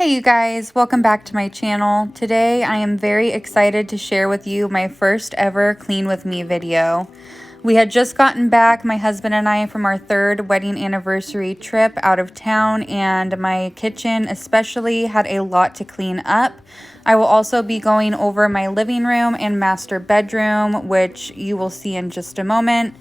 Hey you guys, welcome back to my channel. Today I am very excited to share with you my first ever clean with me video. We had just gotten back, my husband and I, from our third wedding anniversary trip out of town, and my kitchen especially had a lot to clean up. I will also be going over my living room and master bedroom, which you will see in just a moment.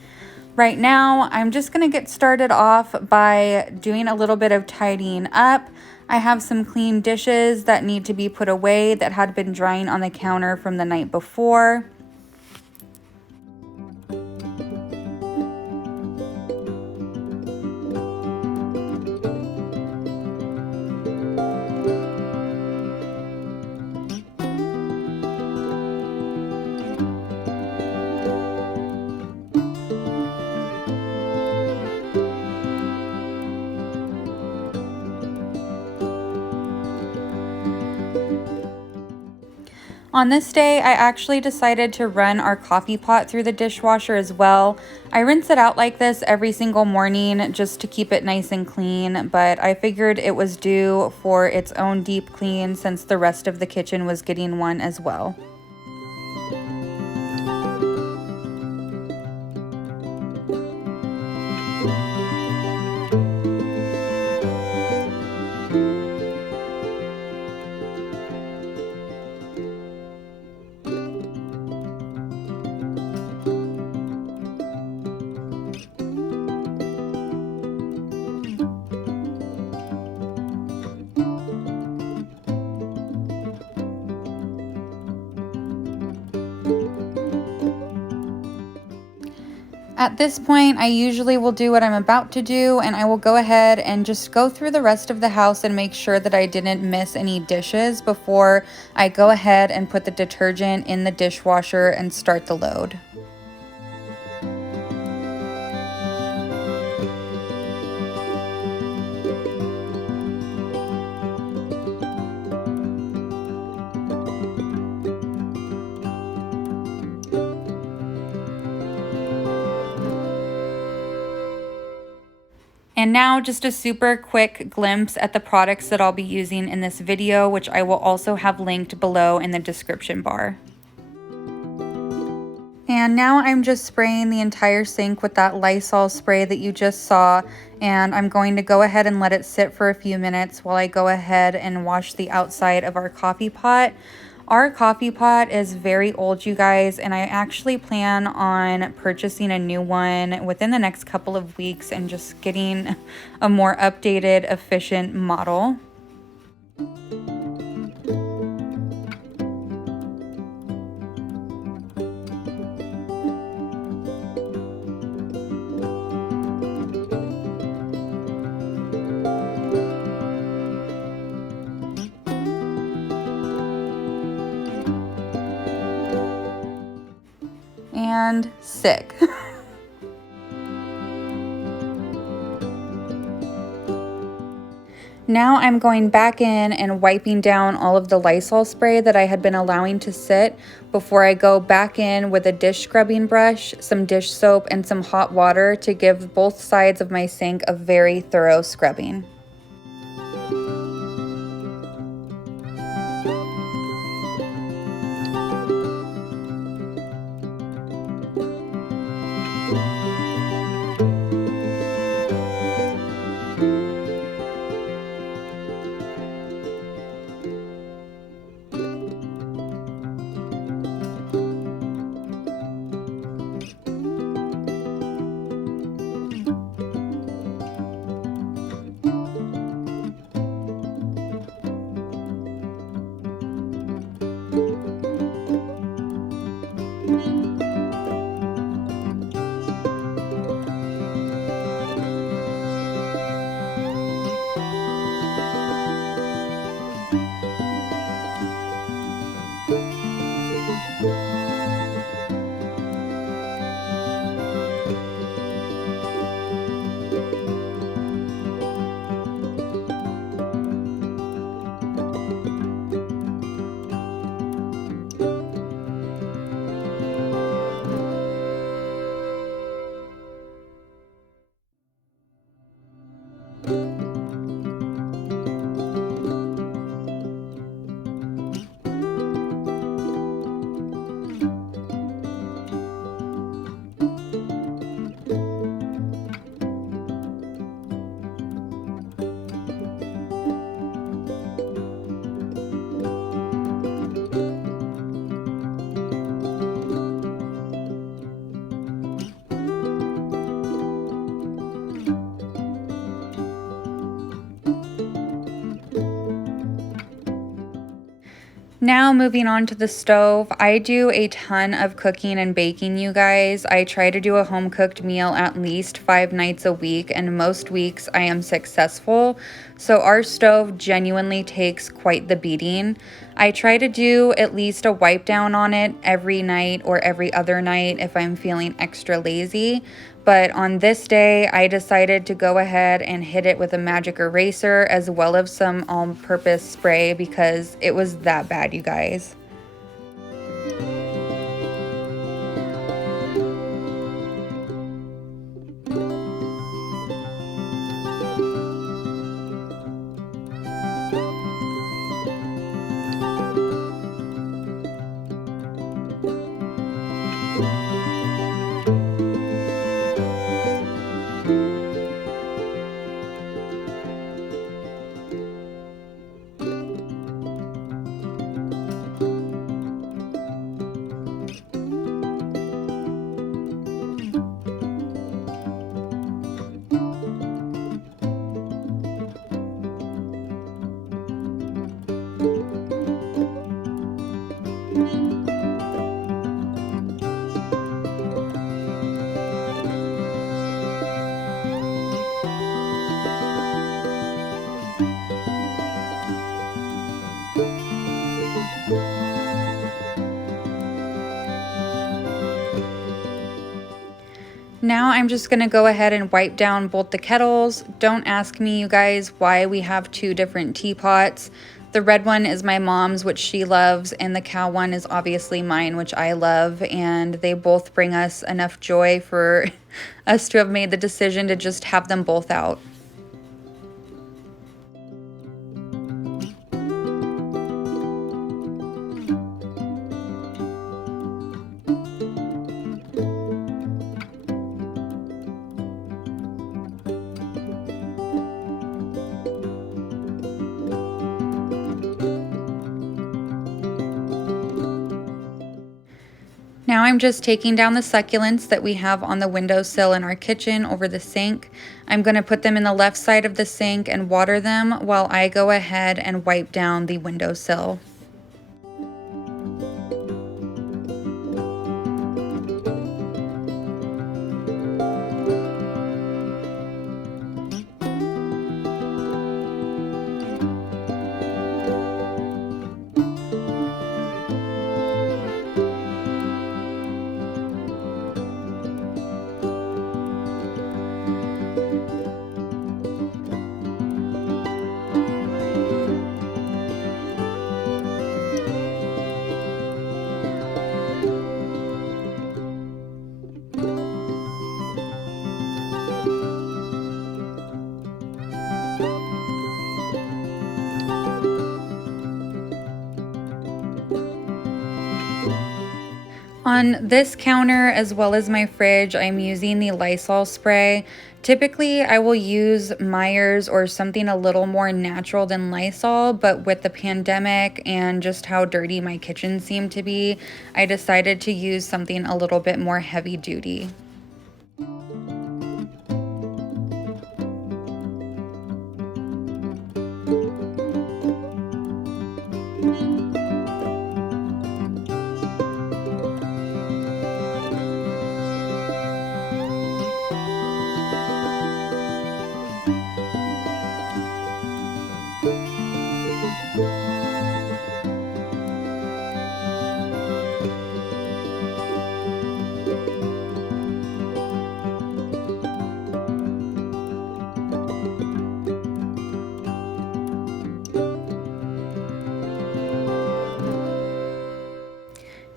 Right now, I'm just going to get started off by doing a little bit of tidying up. I have some clean dishes that need to be put away that had been drying on the counter from the night before. On this day, I actually decided to run our coffee pot through the dishwasher as well. I rinse it out like this every single morning just to keep it nice and clean, but I figured it was due for its own deep clean since the rest of the kitchen was getting one as well. At this point, I usually will do what I'm about to do, and I will go ahead and just go through the rest of the house and make sure that I didn't miss any dishes before I go ahead and put the detergent in the dishwasher and start the load. And now just a super quick glimpse at the products that I'll be using in this video, which I will also have linked below in the description bar. And now I'm just spraying the entire sink with that Lysol spray that you just saw, and I'm going to go ahead and let it sit for a few minutes while I go ahead and wash the outside of our coffee pot. Our coffee pot is very old, you guys, and I actually plan on purchasing a new one within the next couple of weeks and just getting a more updated, efficient model. And sick. Now I'm going back in and wiping down all of the Lysol spray that I had been allowing to sit before I go back in with a dish scrubbing brush, some dish soap, and some hot water to give both sides of my sink a very thorough scrubbing. Now moving on to the stove, I do a ton of cooking and baking, you guys. I try to do a home cooked meal at least 5 nights a week, and most weeks I am successful. So our stove genuinely takes quite the beating. I try to do at least a wipe down on it every night or every other night if I'm feeling extra lazy. But on this day, I decided to go ahead and hit it with a magic eraser as well as some all-purpose spray because it was that bad, you guys. Now I'm just gonna go ahead and wipe down both the kettles. Don't ask me, you guys, why we have two different teapots. The red one is my mom's, which she loves, and the cow one is obviously mine, which I love, and they both bring us enough joy for us to have made the decision to just have them both out. Now I'm just taking down the succulents that we have on the windowsill in our kitchen over the sink. I'm going to put them in the left side of the sink and water them while I go ahead and wipe down the windowsill. On this counter, as well as my fridge, I'm using the Lysol spray. Typically, I will use Myers or something a little more natural than Lysol, but with the pandemic and just how dirty my kitchen seemed to be, I decided to use something a little bit more heavy duty.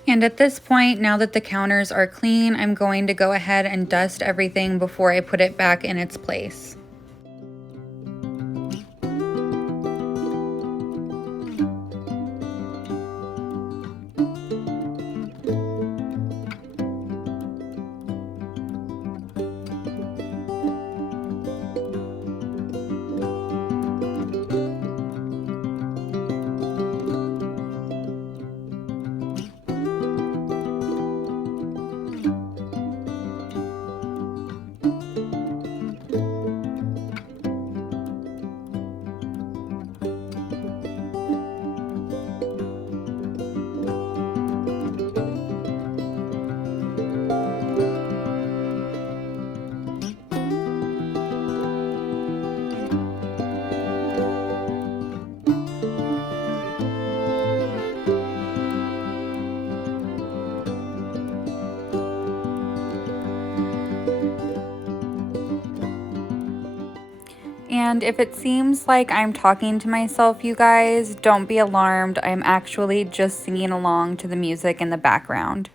And at this point, now that the counters are clean, I'm going to go ahead and dust everything before I put it back in its place. And if it seems like I'm talking to myself, you guys, don't be alarmed. I'm actually just singing along to the music in the background.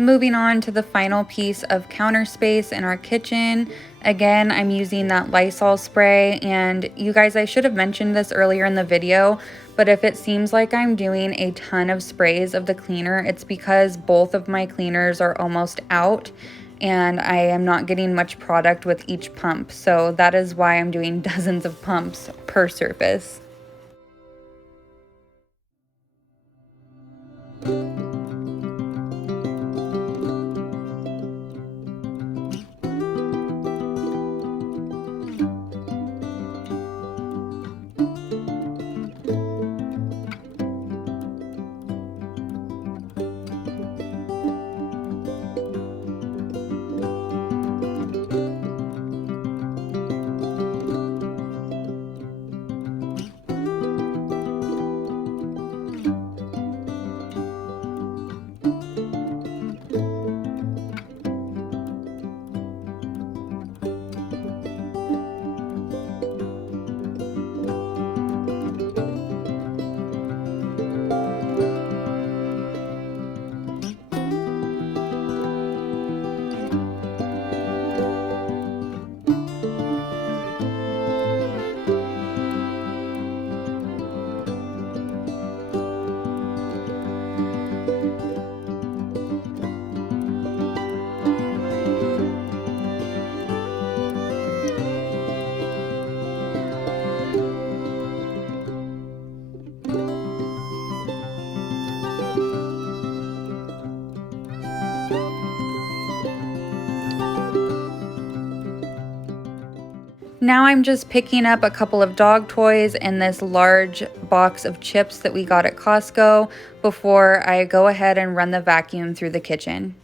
Moving on to the final piece of counter space in our kitchen. Again, I'm using that Lysol spray, and you guys, I should have mentioned this earlier in the video, but if it seems like I'm doing a ton of sprays of the cleaner, it's because both of my cleaners are almost out and I am not getting much product with each pump. So that is why I'm doing dozens of pumps per surface. Now I'm just picking up a couple of dog toys and this large box of chips that we got at Costco before I go ahead and run the vacuum through the kitchen.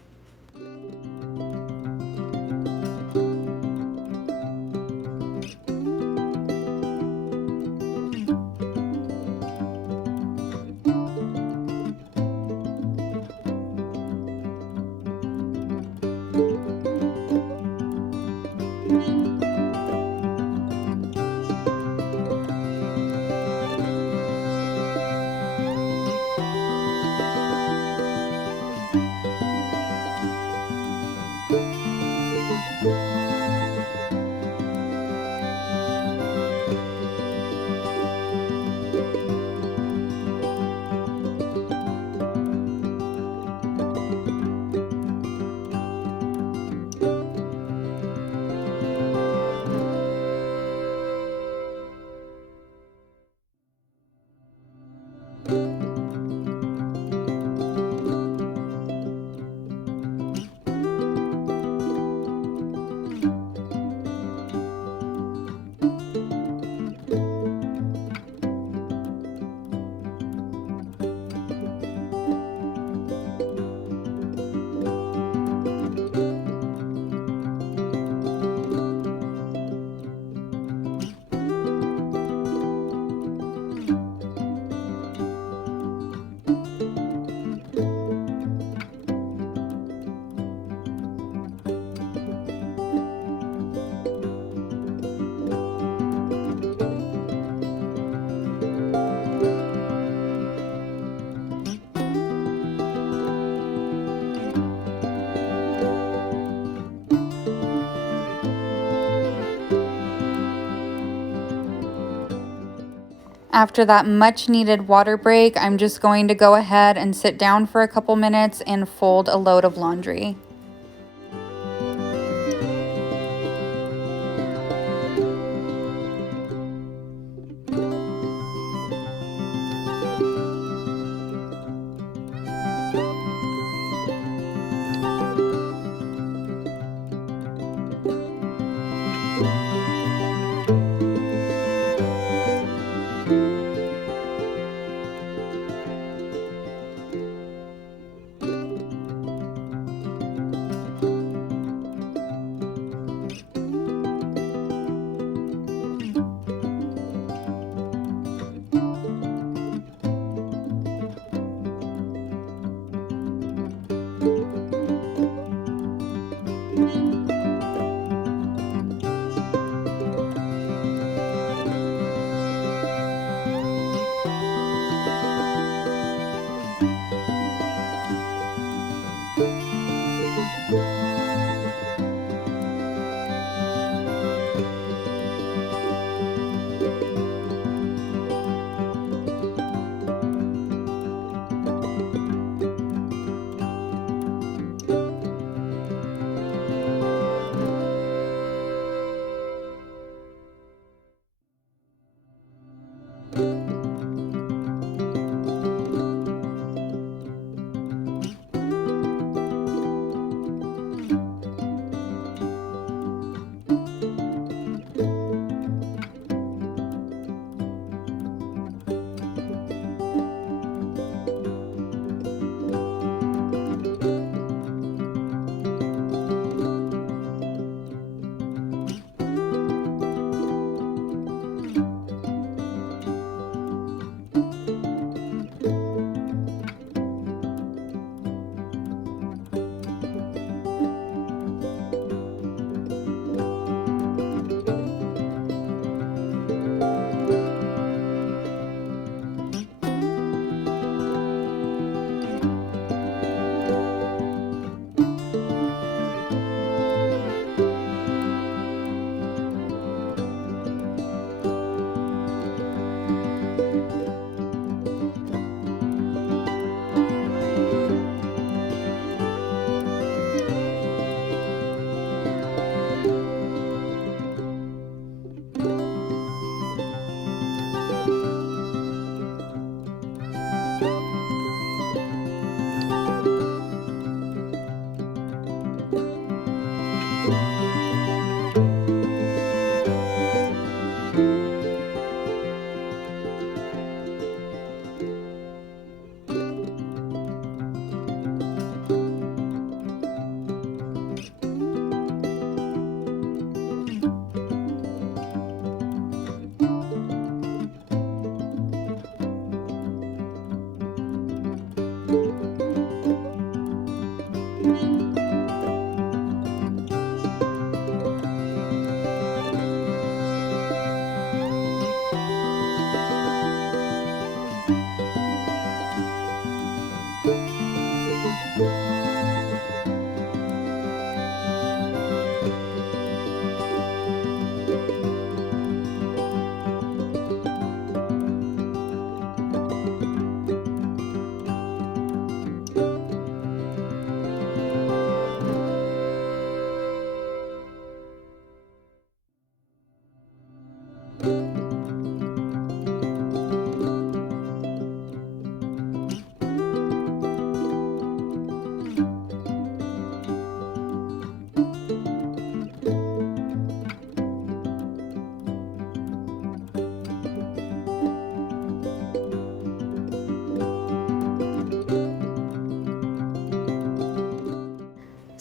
After that much needed water break, I'm just going to go ahead and sit down for a couple minutes and fold a load of laundry.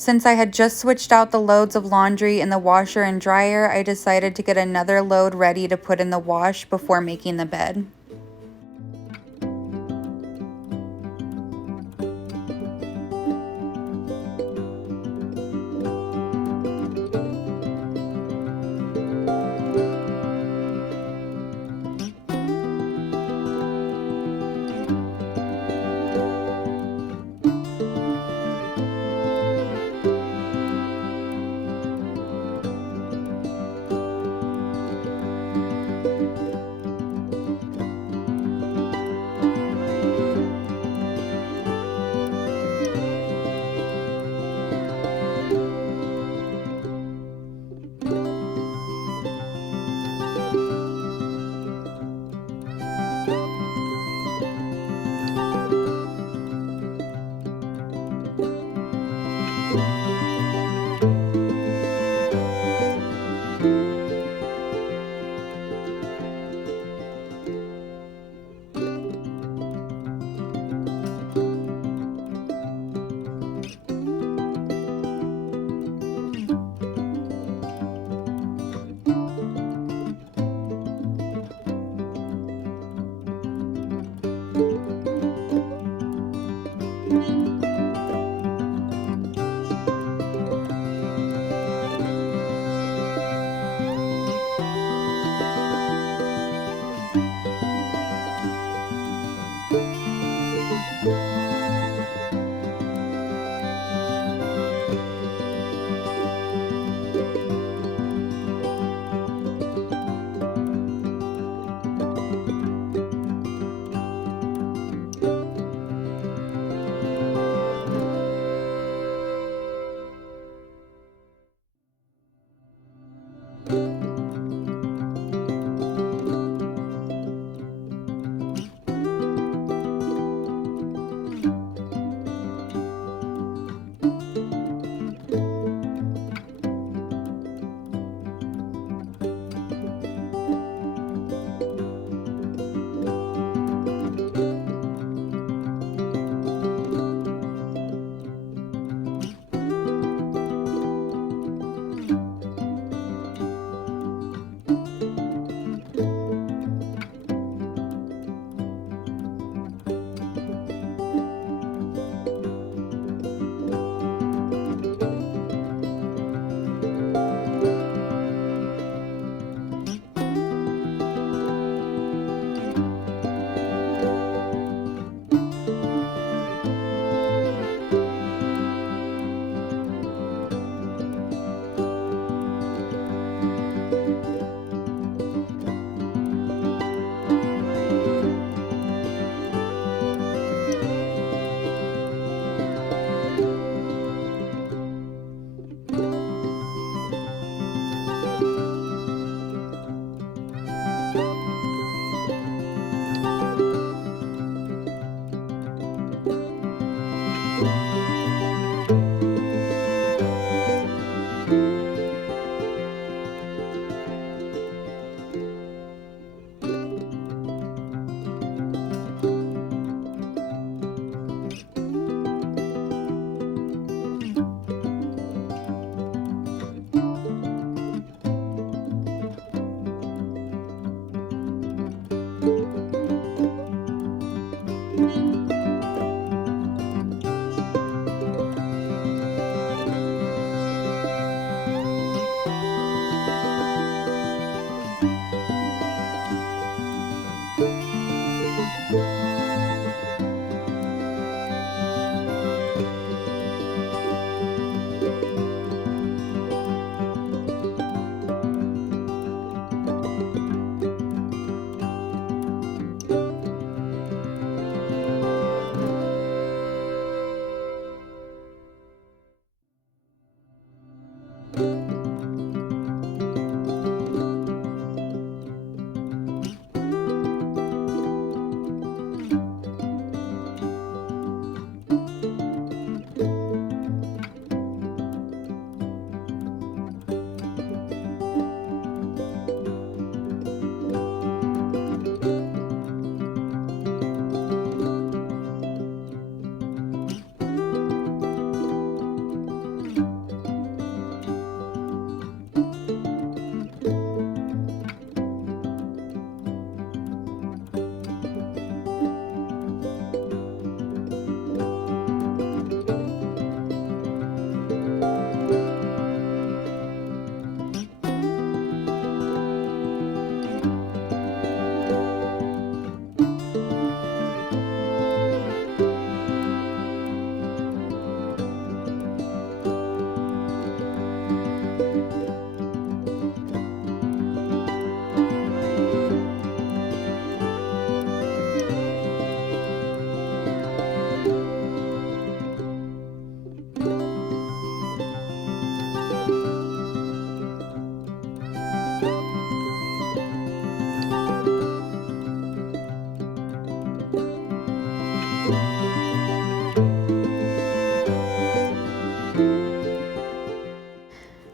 Since I had just switched out the loads of laundry in the washer and dryer, I decided to get another load ready to put in the wash before making the bed.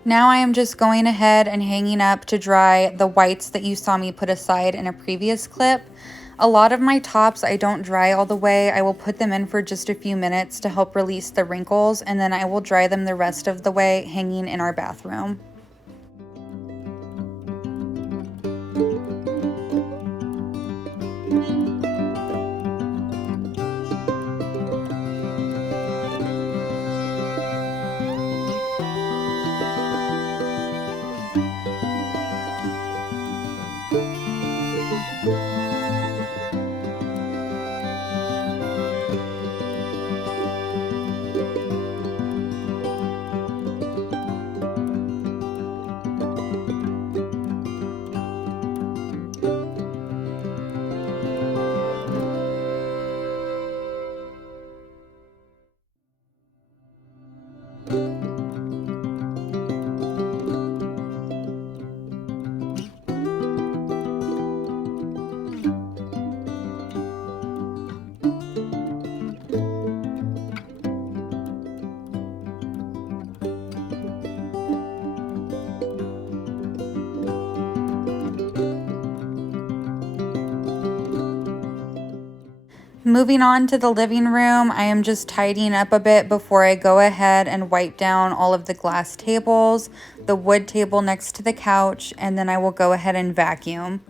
Now I am just going ahead and hanging up to dry the whites that you saw me put aside in a previous clip. A lot of my tops I don't dry all the way. I will put them in for just a few minutes to help release the wrinkles, and then I will dry them the rest of the way hanging in our bathroom. Moving on to the living room, I am just tidying up a bit before I go ahead and wipe down all of the glass tables, the wood table next to the couch, and then I will go ahead and vacuum.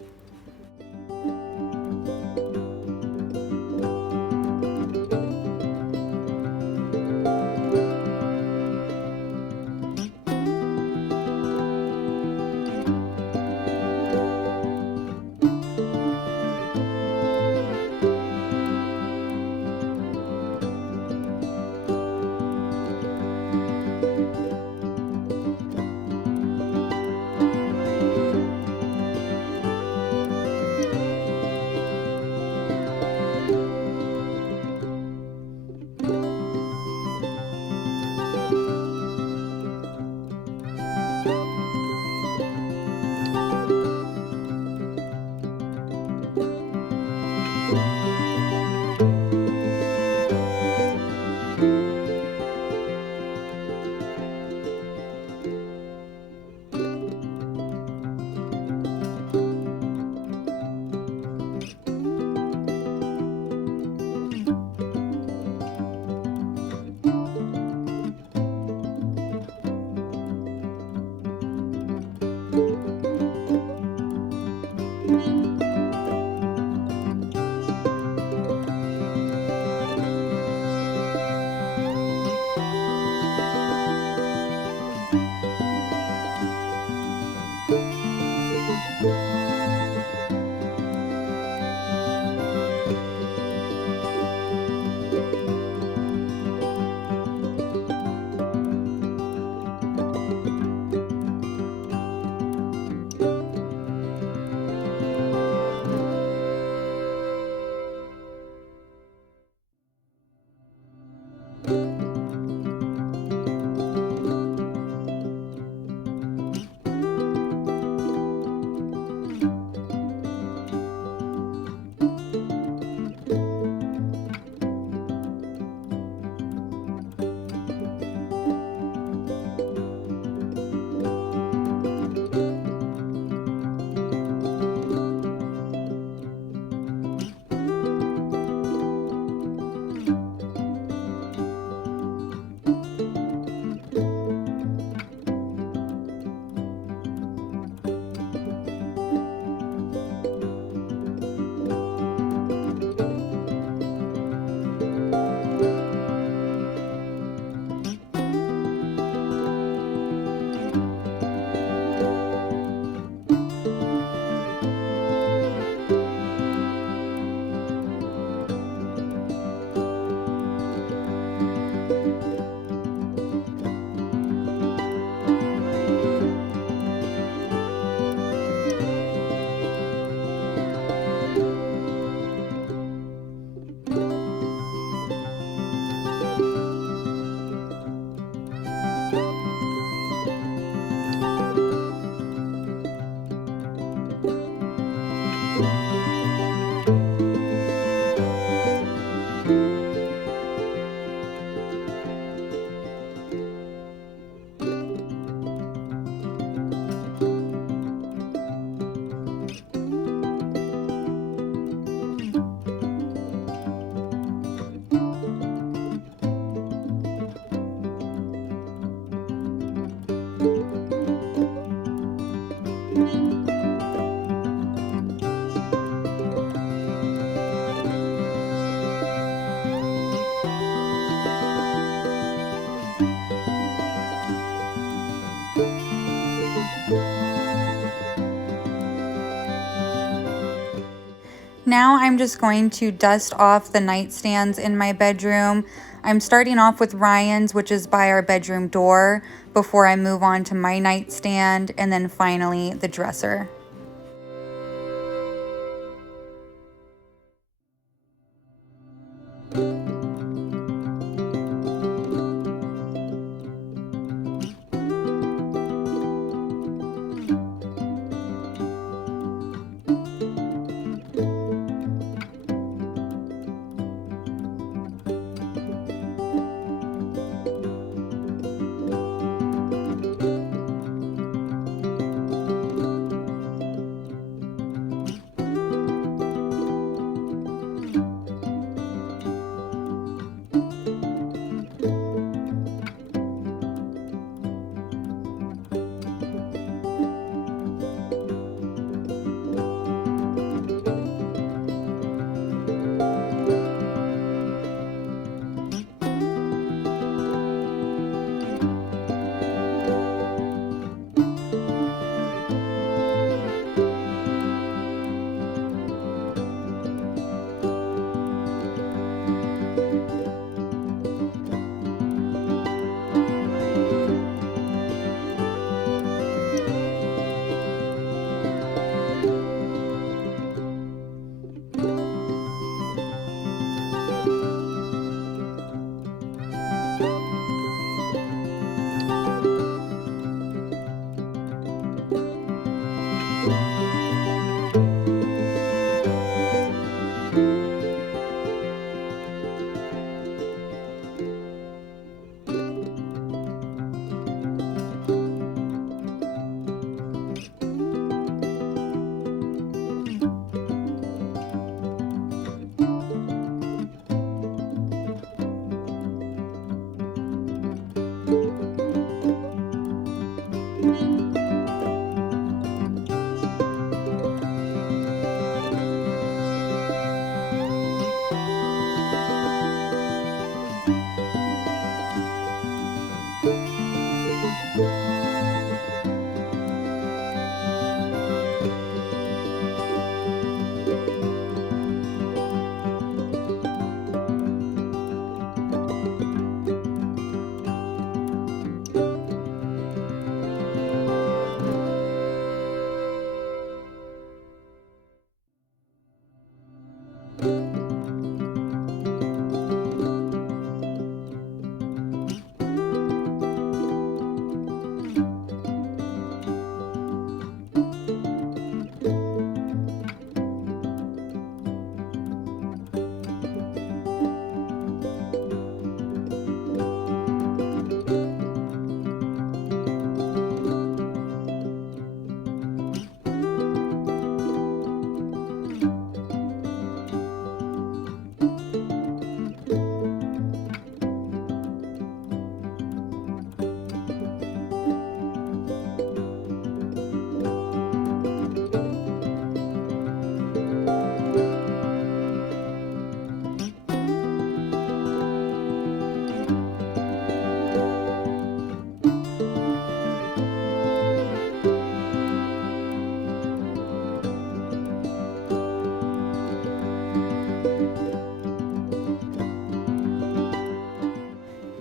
Now I'm just going to dust off the nightstands in my bedroom. I'm starting off with Ryan's, which is by our bedroom door, before I move on to my nightstand, and then finally the dresser.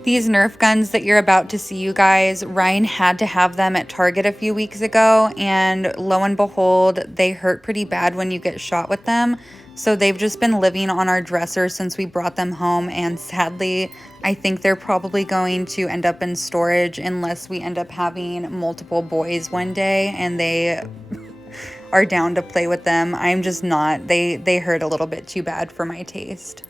These Nerf guns that you're about to see, you guys, Ryan had to have them at Target a few weeks ago, and lo and behold, they hurt pretty bad when you get shot with them. So they've just been living on our dresser since we brought them home, and sadly, I think they're probably going to end up in storage unless we end up having multiple boys one day and they are down to play with them. I'm just not. They hurt a little bit too bad for my taste.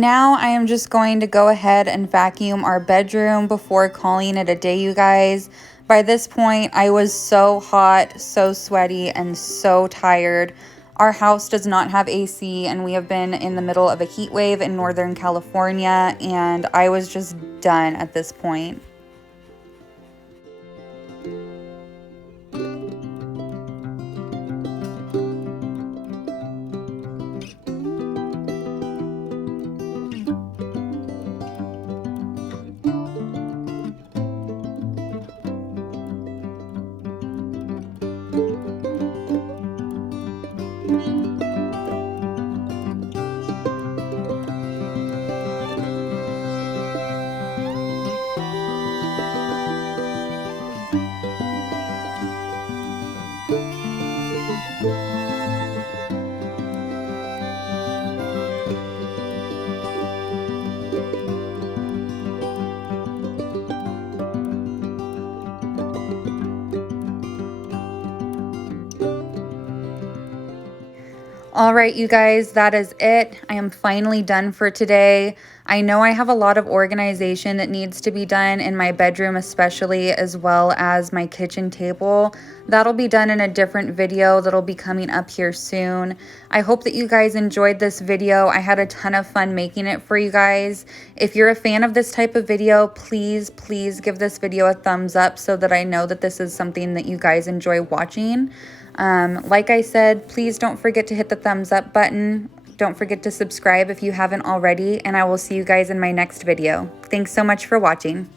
now I am just going to go ahead and vacuum our bedroom before calling it a day, you guys. By this point, I was so hot, so sweaty, and so tired. Our house does not have AC, and we have been in the middle of a heat wave in Northern California, and I was just done at this point. All right, you guys, that is it. I am finally done for today. I know I have a lot of organization that needs to be done in my bedroom, especially, as well as my kitchen table. That'll be done in a different video that'll be coming up here soon. I hope that you guys enjoyed this video. I had a ton of fun making it for you guys. If you're a fan of this type of video, please give this video a thumbs up so that I know that this is something that you guys enjoy watching. Like I said, please don't forget to hit the thumbs up button. Don't forget to subscribe if you haven't already, and I will see you guys in my next video. Thanks so much for watching.